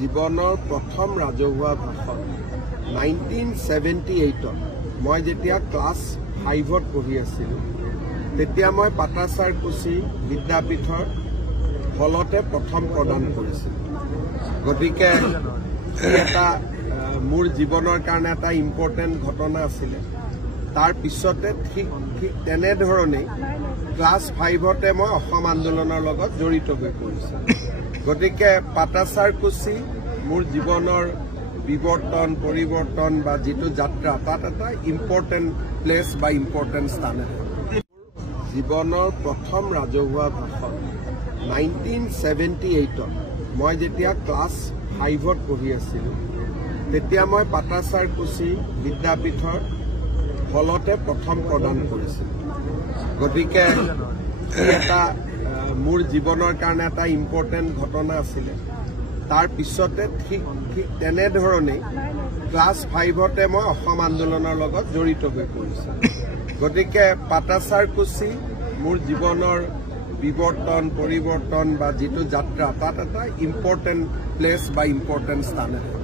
জীৱনৰ প্ৰথম ৰাজহুৱা ভাষণ 1978 মই যেতিয়া ক্লাছ 5 পঢ়ি আছিলোঁ তেতিয়া মই পাটাচাৰকুছি বিদ্যাপীঠৰ হলতে প্ৰথম প্ৰদান কৰিছিলোঁ। গতিকে এটা মোৰ জীৱনৰ কাৰণে এটা ইম্পৰ্টেণ্ট ঘটনা আছিলে। তাৰ পিছতে ঠিক তেনেধৰণেই ক্লাছ 5তে মই অসম আন্দোলনৰ লগত জড়িত হৈ পৰিছিলোঁ। গতিকে পাটাচাৰকুছি মোৰ জীৱনৰ পৰিৱৰ্তন বা যিটো যাত্ৰা তাত এটা ইম্পৰ্টেণ্ট প্লেচ বা ইম্পৰ্টেণ্ট স্থান আছে। জীৱনৰ প্ৰথম ৰাজহুৱা ভাষণ 1978 মই যেতিয়া ক্লাছ 5 পঢ়ি আছিলোঁ তেতিয়া মই পাটাচাৰকুছি বিদ্যাপীঠৰ হলতে প্ৰথম প্ৰদান কৰিছিলোঁ। গতিকে এটা মোৰ জীৱনৰ কাৰণে এটা ইম্পৰ্টেণ্ট ঘটনা আছিলে। তাৰ পিছতে ঠিক তেনেধৰণেই ক্লাছ 5তে মই অসম আন্দোলনৰ লগত জড়িত হৈ পৰিছিলোঁ। গতিকে পাটাচাৰকুছি মোৰ জীৱনৰ পৰিৱৰ্তন বা যিটো যাত্ৰা তাত এটা ইম্পৰ্টেণ্ট প্লেচ বা ইম্পৰ্টেণ্ট স্থান আছে।